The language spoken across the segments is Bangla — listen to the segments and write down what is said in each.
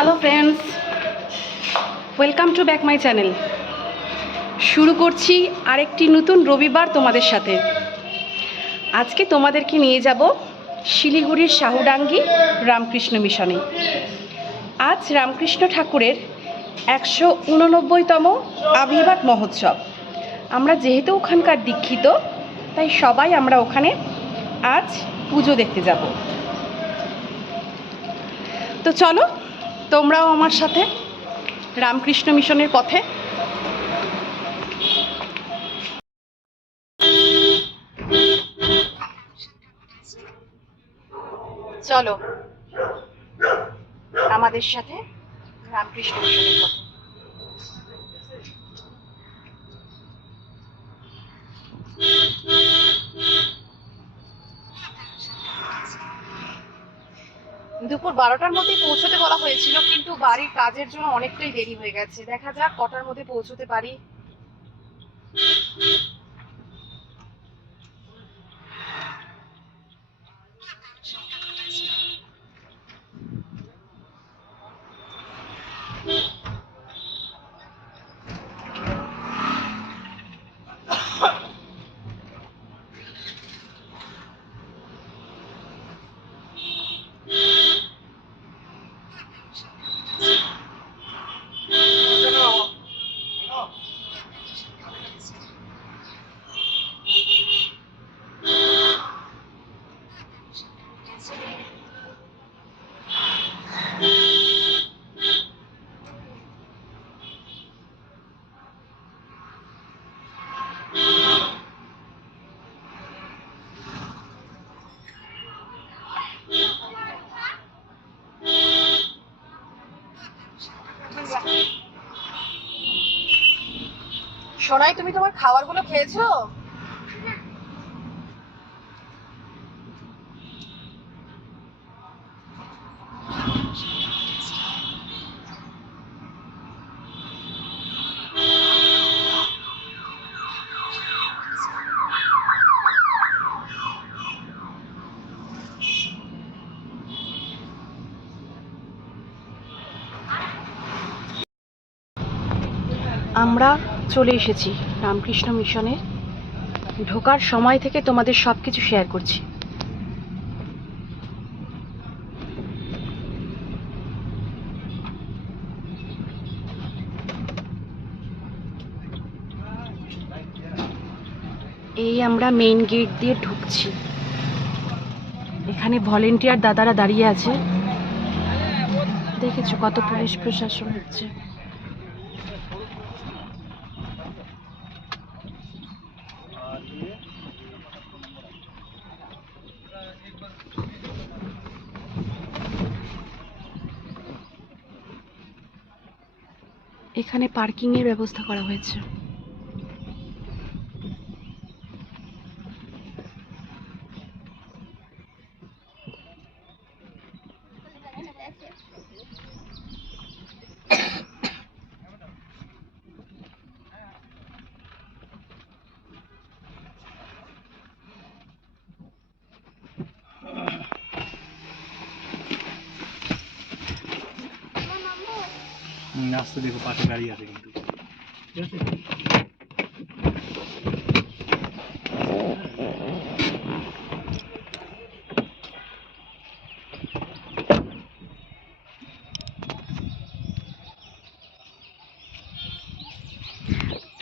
Hello friends, welcome to back my channel. শুরু করছি আরেকটি নতুন রবিবার তোমাদের সাথে। আজকে তোমাদেরকে নিয়ে যাব শিলিগুড়ির শাহুডাঙ্গি রামকৃষ্ণ মিশনে। আজ রামকৃষ্ণ ঠাকুরের 189তম আবির্ভাব মহোৎসব। আমরা যেহেতু ওখানকার দীক্ষিত, তাই সবাই আমরা ওখানে আজ পুজো দেখতে যাব। তো চলো তোমরাও আমার সাথে রামকৃষ্ণ মিশনের পথে। চলো আমাদের সাথে রামকৃষ্ণ মিশনের পথে। দুপুর 12টার মধ্যে পৌঁছতে বলা হয়েছিল, কিন্তু বাড়ির কাজের জন্য অনেকটাই দেরি হয়ে গেছে। দেখা যাক কটার মধ্যে পৌঁছতে পারি। সোনাই, তুমি তোমার খাবারগুলো খেয়েছো? আমরা চলে এসেছি রামকৃষ্ণ মিশনে। ঢোকার সময় থেকে তোমাদের সব কিছু শেয়ার করছি। এই আমরা মেইন গেট দিয়ে ঢুকছি। এখানে ভলেন্টিয়ার দাদারা দাঁড়িয়ে আছে, দেখেছো কত পুলিশ প্রশাসন হচ্ছে। এখানে পার্কিং এর ব্যবস্থা করা হয়েছে। আসতে দেখো, পাশে গাড়ি আছে কিন্তু, ঠিক আছে।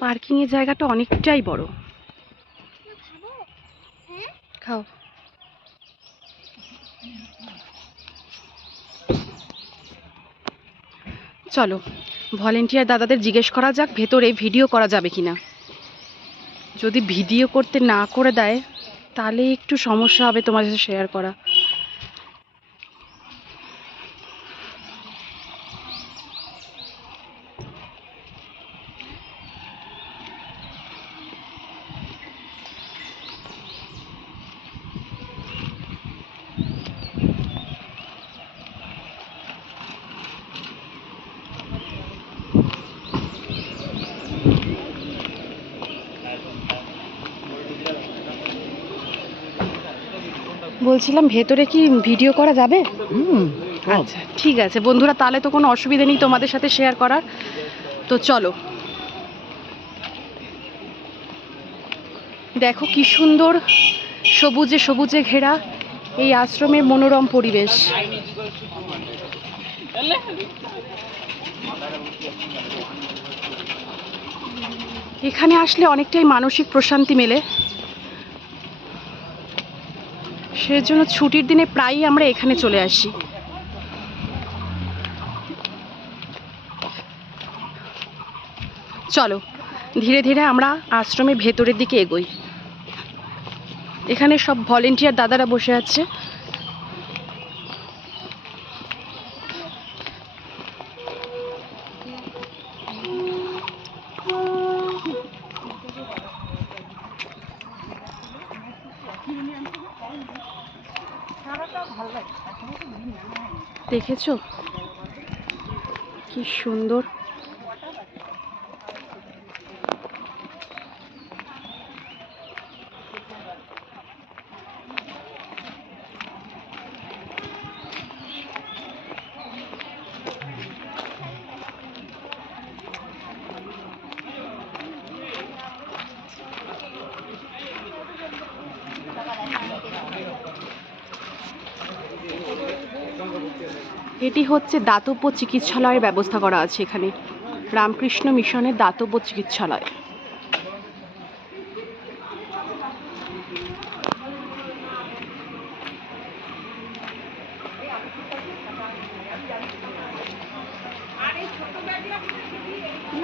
পার্কিং এর জায়গাটা অনেকটাই বড়। খাও। চলো ভলেন্টিয়ার দাদাদের জিজ্ঞেস করা যাক ভেতরে ভিডিও করা যাবে কিনা। যদি ভিডিও করতে না করে দেয় তাহলে একটু সমস্যা হবে তোমার সাথে শেয়ার করা। বলছিলাম ভেতরে কি ভিডিও করা যাবে? সব। আচ্ছা ঠিক আছে বন্ধুরা, তাহলে তো কোনো অসুবিধা নেই তোমাদের সাথে শেয়ার করার। তো চলো, দেখো কি সুন্দর সবুজে সবুজে ঘেরা এই আশ্রমের মনোরম পরিবেশ। এখানে আসলে অনেকটাই মানসিক প্রশান্তি মেলে, সেজন্য ছুটির দিনে প্রায়ই আমরা এখানে চলে আসি। চলো ধীরে ধীরে আমরা আশ্রমের ভেতরের দিকে এগোই। এখানে সব ভলেন্টিয়ার দাদারা বসে আছে। দেখেছো কি সুন্দর। এটি হচ্ছে দাতব্য চিকিৎসালয়ের ব্যবস্থা করা আছে এখানে, রামকৃষ্ণ মিশনের দাতব্য চিকিৎসালয়।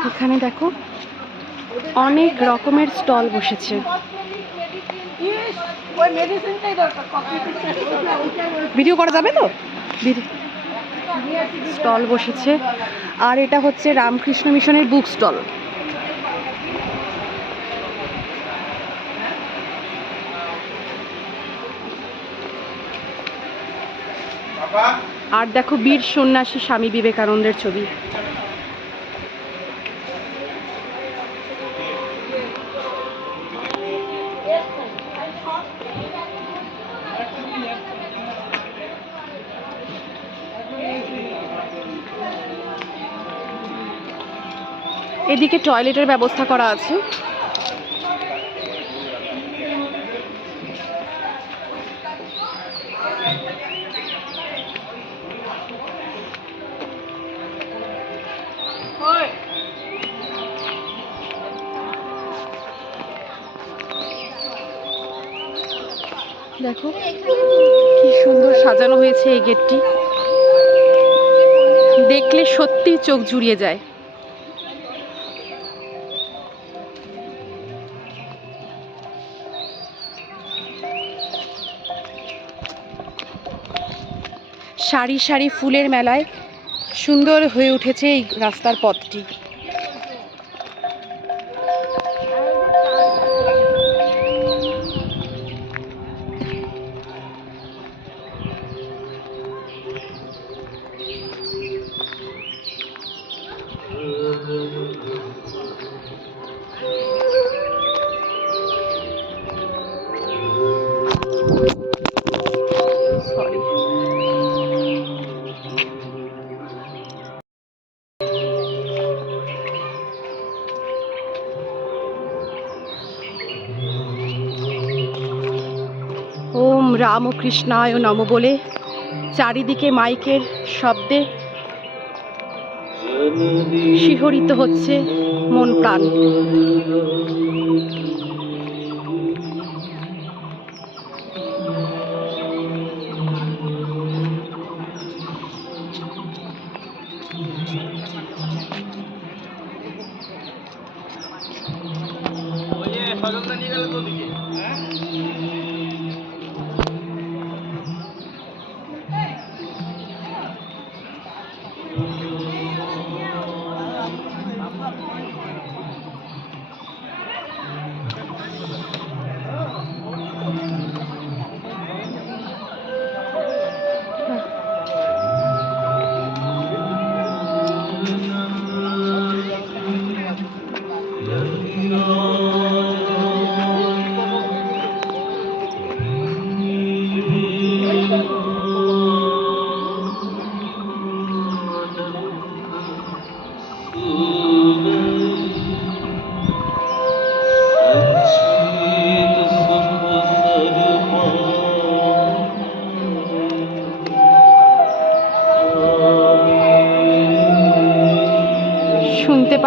এখানে দেখো অনেক রকমের স্টল বসেছে। ভিডিও করা যাবে তো? স্টল বসেছে, আর এটা হচ্ছে রামকৃষ্ণ মিশনের বুক স্টল। আর দেখো বীর সন্ন্যাসী স্বামী বিবেকানন্দের ছবি। এদিকে টয়লেটের ব্যবস্থা করা আছে। দেখো কি সুন্দর সাজানো হয়েছে এই গেটটি, দেখলে সত্যি চোখ জুড়িয়ে যায়। সারি সারি ফুলের মেলায় সুন্দর হয়ে উঠেছে এই রাস্তার পথটি। সরি, ওম রামকৃষ্ণায় নমঃ বলে চারিদিকে মাইকের শব্দে শিহরিত হচ্ছে মন প্রাণ।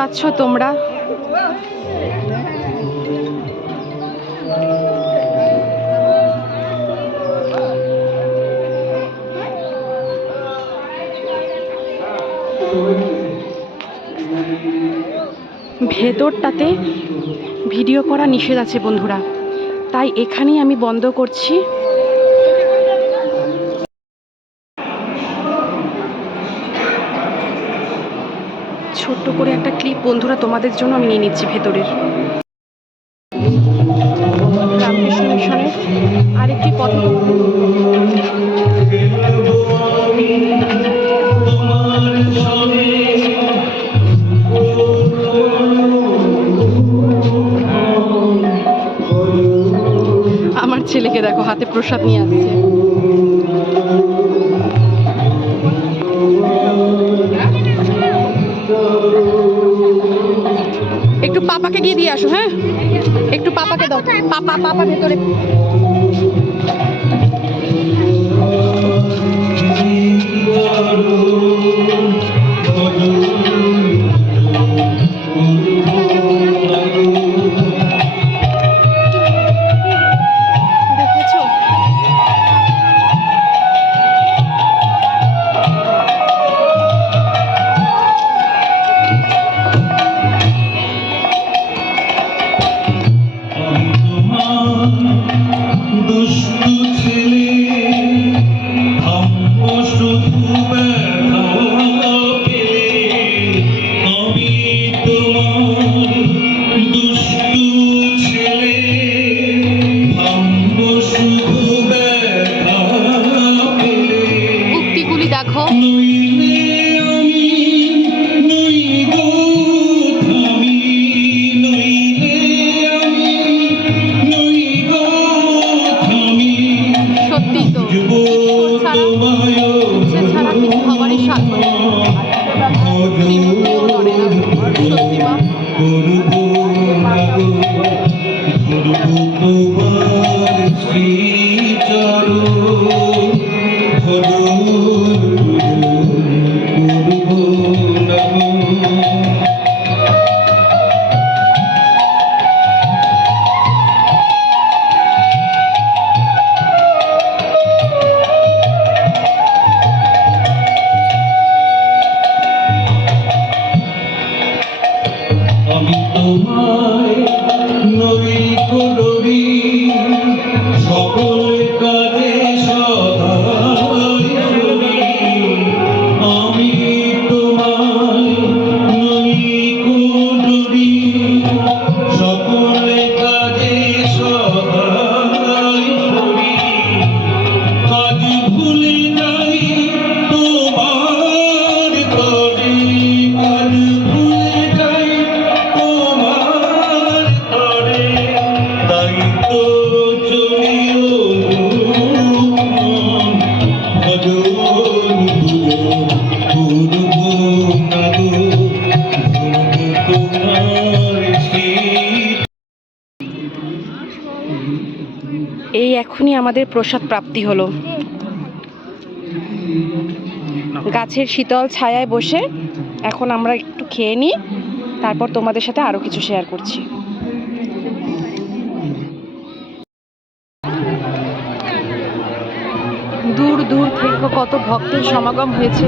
পাচ্ছ তোমরা। ভেতরটাতে ভিডিও করা নিষেধ আছে বন্ধুরা, তাই এখানেই আমি বন্ধ করছি। ছোট্ট করে একটা ক্লিপ বন্ধুরা তোমাদের জন্য আমি নিয়ে নিচ্ছি ভেতরের। রামকৃষ্ণ মিশনের আরেকটি পথ। আমার ছেলেকে দেখো হাতে প্রসাদ নিয়ে আসছে। একটু পাপাকে গিয়ে দিয়ে আসো। হ্যাঁ, একটু পাপাকে দাও। পাপা ভেতরে। দেখেছো? উক্তিগুলি দেখো। সত্যি তো, ঈশ্বর ছাড়া, ইচ্ছে ছাড়া কিছু হবারই সাধ্য নেই। শ্রীমূর্তিও নড়ে না। সত্যি মা। আমি তোমায় নবী করি সকল কাজে সদাই করি। আমি তোমায় নবী করি সকল কাজে সদাই করি। কাজ ভুলে যাই তোমার তরে, কাজ ভুলে যাই তোমার তরে, তাই তো চলিও ভজন করব না গো, ধরব তোমার শীত। এই এখনই আমাদের প্রসাদ প্রাপ্তি হলো। গাছের শীতল ছায়ায় বসে এখন আমরা একটু খেয়ে নিই, তারপর তোমাদের সাথে আরো কিছু শেয়ার করছি। দূর দূর থেকে কত ভক্তের সমাগম হয়েছে।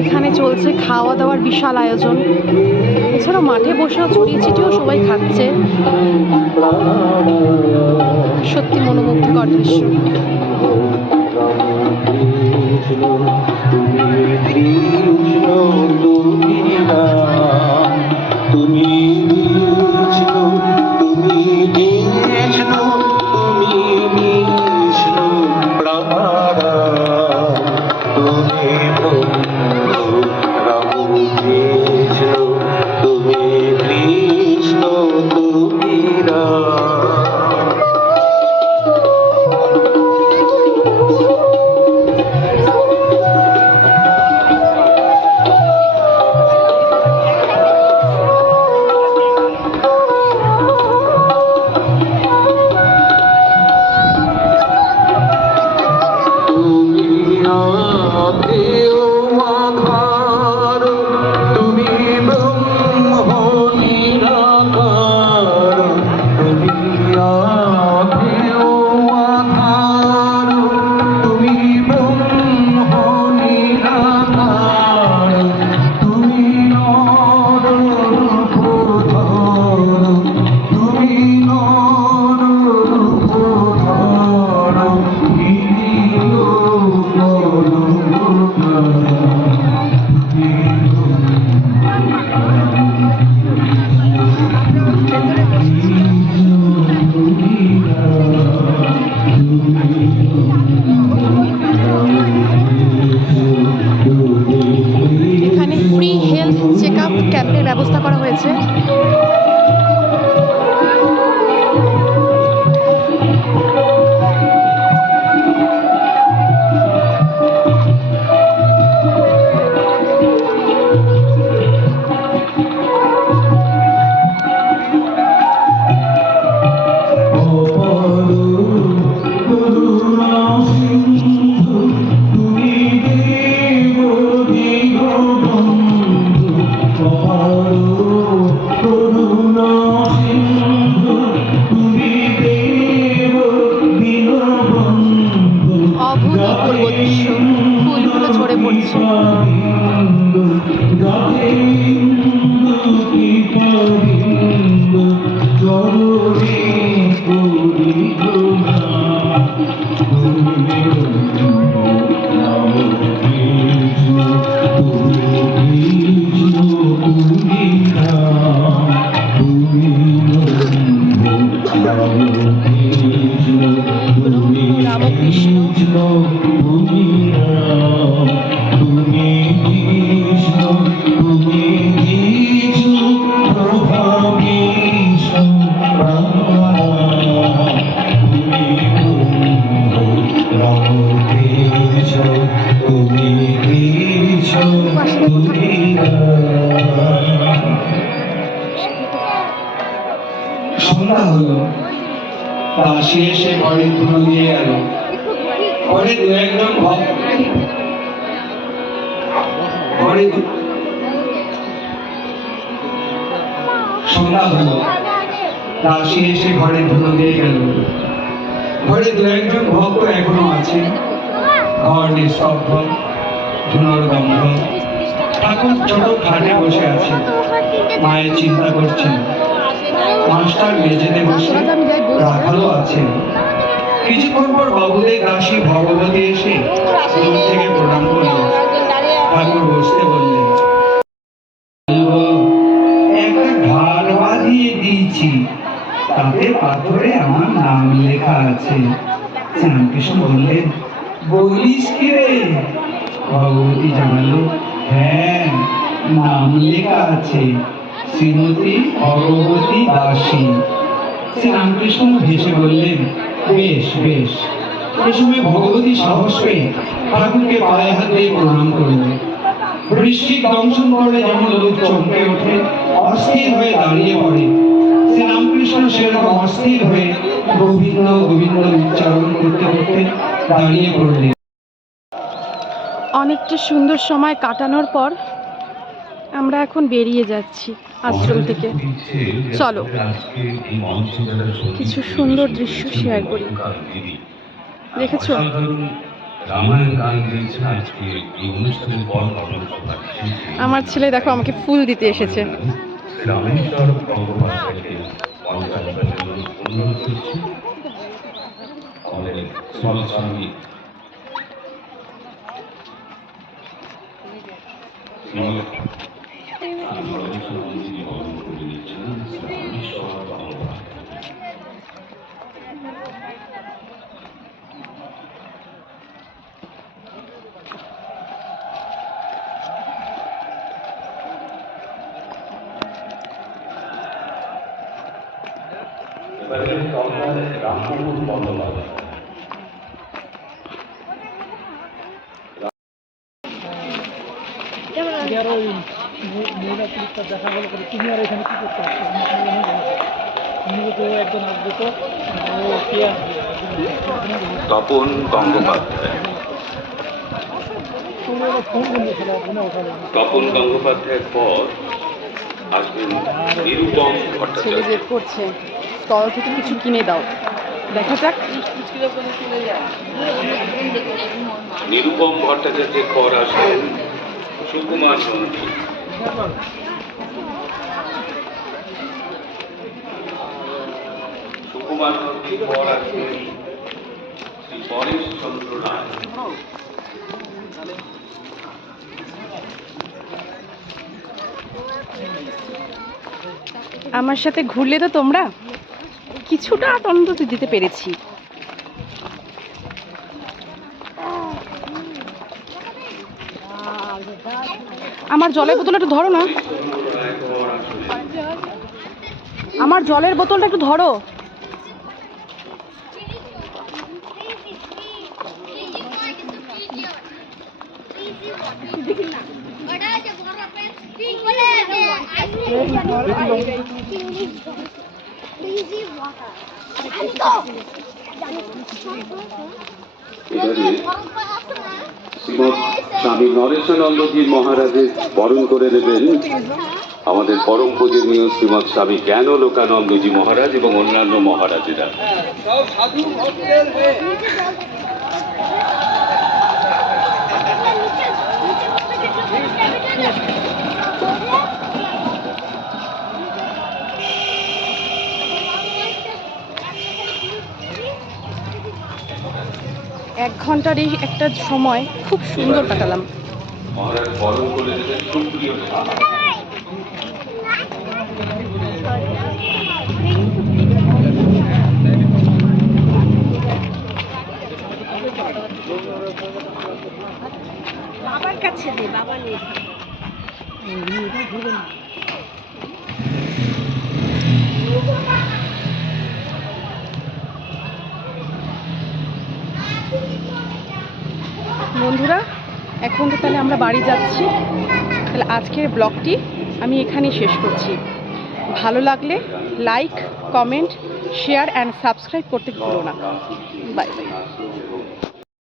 এখানে চলছে খাওয়া দাওয়ার বিশাল আয়োজন। এছাড়াও মাঠে বসেও ছড়িয়ে ছিটিয়েও সবাই খাচ্ছে। সত্যি মনোমুগ্ধকর দৃশ্য। তুমি বিষ্ণু, তুমি বিষ্ণু, তুমি বিষ্ণু প্রাণারাম, তুমি বন্ধু রাম কৃষ্ণ, তুমি কৃষ্ণ, তুমি রাম। সন্ধ্যা হলো, দাসী এসে ঘরে ধুলো দিয়ে গেল। ঘরে দু একজন সন্ধ্যা হলো, দাসী এসে ঘরে ধুলো দিয়ে গেল। ঘরে দু একজন ভক্ত এখনো আছে। ঘর নিস্তব্ধ, ধুলোর গন্ধ। ঠাকুর ছোট খাটে বসে আছে, মায়ের চিন্তা করছেন। মাস্টার মেঝেতে বসে রাখালও আছেন। কিছুক্ষণ পর বাবুদের দাসী ভগবতী এসে দূর থেকে প্রণাম করলেন। ঠাকুর বসতে বললেন, একটা ঘাট বাঁধিয়ে দিয়েছি, তাতে পাথরে আমার নাম লেখা আছে। শ্যামকৃষ্ণ বললেন, বলিস কি রে? ভগবতী জানালো, হ্যাঁ, নাম লেখা আছে, শ্রীমতী ভগবতী দাসী। শ্রীরামকৃষ্ণ হেসে বললেন, বেশ বেশ। এ সময় ভগবতী সাহস পেয়ে ঠাকুরকে পায়ে হাত দিয়ে প্রণাম করলেন। বৃষ্টিক দংশন করলে যেমন লোক চমকে ওঠে, অস্থির হয়ে দাঁড়িয়ে পড়ে, শ্রীরামকৃষ্ণ সেরকম অস্থির হয়ে গোবিন্দ গোবিন্দ উচ্চারণ করতে করতে দাঁড়িয়ে পড়লেন। অনেকটা সুন্দর সময় কাটানোর পর আমরা এখন বেরিয়ে যাচ্ছি আশ্রম থেকে। চলো কিছু সুন্দর দৃশ্য শেয়ার করি। দেখেছো, আমার ছেলে দেখো আমাকে ফুল দিতে এসেছে। রামেশ্বর গঙ্গোপাধ্যায়কে মঞ্চায়নের জন্য অনুরোধ করছি। আমাদের সমাজস্বামী রামপুর বন্দ্যোপাধ্যায়। দেখা গেল তুমি আর এখানে কি করতে পারছো? একজন আসবে তো কে আসবে? তপন গঙ্গোপাধ্যায়। তপন গঙ্গোপাধ্যায়ের পর আসবেন নিরুপম ছেলে ভট্টাচার্য। জেদ করছে, স্টল থেকে কিছু কিনে দাও। দেখা যাক। নিরুপম ভট্টাচার্যের পর আসবেন সুকুমার নন্দী। সুকুমার নন্দীর পর আসবেন শ্রী পরেশ চন্দ্র রায়। আমার সাথে ঘুরলে তো তোমরা কিছুটা আনন্দ দিতে পেরেছি। আমার জলের বোতলটা একটু ধরো না, আমার জলের বোতলটা একটু ধরো। শ্রীমৎ স্বামী নরেশানন্দজি মহারাজের বরণ করে নেবেন আমাদের পরম পূজনীয় শ্রীমৎ স্বামী জ্ঞানলোকানন্দজি মহারাজ এবং অন্যান্য মহারাজেরা। এক ঘন্টার এই একটা সময় খুব সুন্দর কাটালাম। মহারাজ বরণ করে নেবেন সুপ্রিয় স্বামী। বাবার কাছে দে, বাবা নেই। বন্ধুরা, এখন তো তাহলে আমরা বাড়ি যাচ্ছি। তাহলে আজকের ব্লগটি আমি এখানেই শেষ করছি। ভালো লাগলে like, comment, share and subscribe করতে ভুলো না। Bye bye.